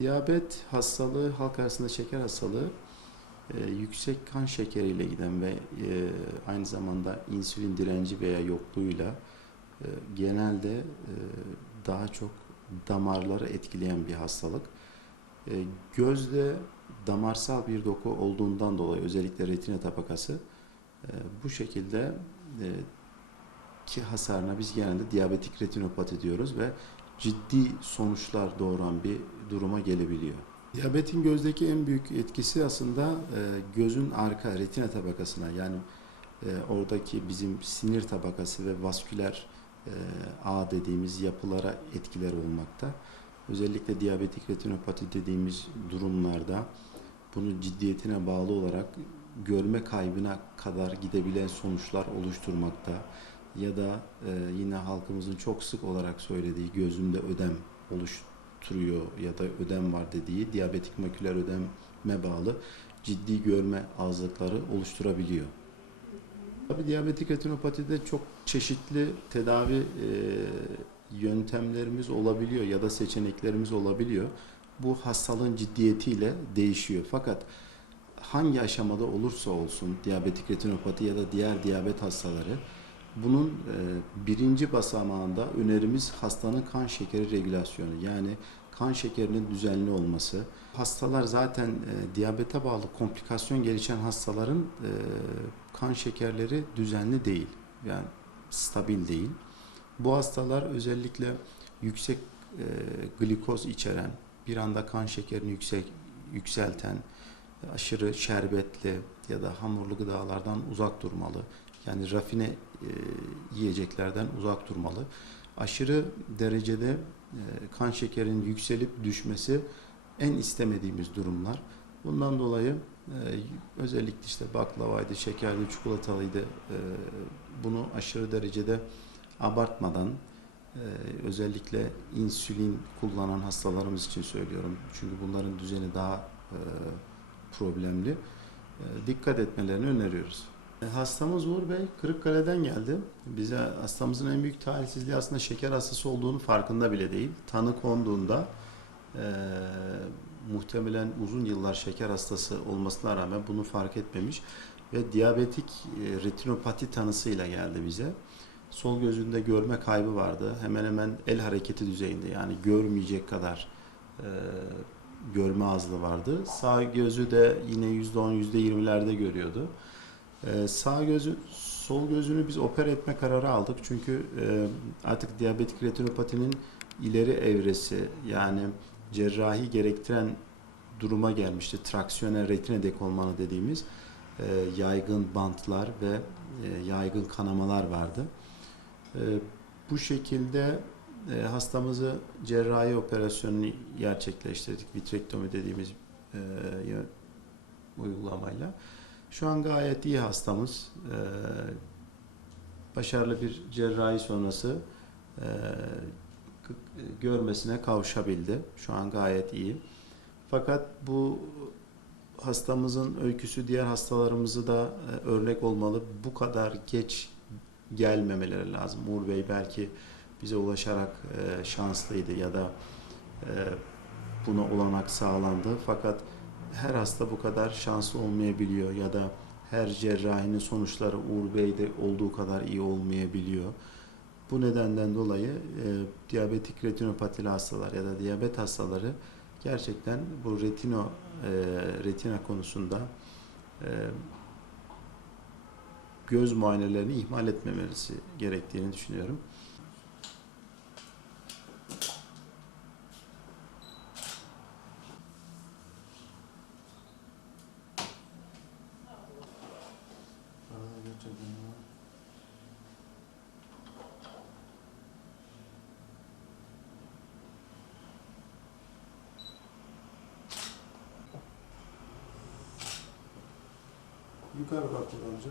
Diyabet hastalığı, halk arasında şeker hastalığı e, yüksek kan şekeriyle giden ve e, aynı zamanda insülin direnci veya yokluğuyla e, genelde e, daha çok damarları etkileyen bir hastalık. E, gözde damarsal bir doku olduğundan dolayı özellikle retina tabakası e, bu şekilde e, ki hasarına biz genelde diyabetik retinopati diyoruz ve ciddi sonuçlar doğuran bir duruma gelebiliyor. Diyabetin gözdeki en büyük etkisi aslında e, gözün arka retina tabakasına yani e, oradaki bizim sinir tabakası ve vasküler e, ağ dediğimiz yapılara etkiler olmakta. Özellikle diyabetik retinopati dediğimiz durumlarda bunun ciddiyetine bağlı olarak görme kaybına kadar gidebilen sonuçlar oluşturmakta ya da e, yine halkımızın çok sık olarak söylediği gözünde ödem oluşturuyor ya da ödem var dediği diyabetik maküler ödeme bağlı ciddi görme azlıkları oluşturabiliyor. Tabi diyabetik retinopatide çok çeşitli tedavi e, yöntemlerimiz olabiliyor ya da seçeneklerimiz olabiliyor. Bu hastalığın ciddiyetiyle değişiyor. Fakat hangi aşamada olursa olsun diyabetik retinopati ya da diğer diyabet hastaları bunun e, birinci basamağında önerimiz hastanın kan şekeri regülasyonu yani kan şekerinin düzenli olması. Hastalar zaten e, diyabete bağlı komplikasyon gelişen hastaların e, kan şekerleri düzenli değil yani stabil değil. Bu hastalar özellikle yüksek e, glikoz içeren, bir anda kan şekerini yüksek yükselten, aşırı şerbetli ya da hamurlu gıdalardan uzak durmalı. Yani rafine e, yiyeceklerden uzak durmalı. Aşırı derecede e, kan şekerinin yükselip düşmesi en istemediğimiz durumlar. Bundan dolayı e, özellikle işte baklavaydı, şekerli, çikolatalıydı. Bunu aşırı derecede abartmadan özellikle insülin kullanan hastalarımız için söylüyorum. Çünkü bunların düzeni daha problemli. Dikkat etmelerini öneriyoruz. E, Hastamız Uğur Bey Kırıkkale'den geldi. Bize hastamızın en büyük talihsizliği aslında şeker hastası olduğunu farkında bile değil. Tanı konduğunda e, muhtemelen uzun yıllar şeker hastası olmasına rağmen bunu fark etmemiş ve diyabetik e, retinopati tanısıyla geldi bize. Sol gözünde görme kaybı vardı. Hemen hemen el hareketi düzeyinde yani görmeyecek kadar e, görme azlığı vardı. Sağ gözü de yine %10 %20'lerde görüyordu. Ee, sağ gözü, sol gözünü biz oper etme kararı aldık. Çünkü e, artık diyabetik retinopatinin ileri evresi yani cerrahi gerektiren duruma gelmişti. Traksiyonel retina dekolmanı dediğimiz e, yaygın bantlar ve e, yaygın kanamalar vardı. E, bu şekilde e, hastamızı cerrahi operasyonunu gerçekleştirdik. Vitrektomi dediğimiz e, uygulamayla. Şu an gayet iyi hastamız. Ee, başarılı bir cerrahi sonrası e, görmesine kavuşabildi. Şu an gayet iyi. Fakat bu hastamızın öyküsü diğer hastalarımızı da e, örnek olmalı. Bu kadar geç gelmemeleri lazım. Uğur Bey belki bize ulaşarak e, şanslıydı ya da e, buna olanak sağlandı. Fakat her hasta bu kadar şanslı olmayabiliyor ya da her cerrahinin sonuçları Uğur Bey'de olduğu kadar iyi olmayabiliyor. Bu nedenden dolayı e, diyabetik retinopatili hastalar ya da diyabet hastaları gerçekten bu retino e, retina konusunda e, göz muayenelerini ihmal etmemesi gerektiğini düşünüyorum. Yukarı bak amca.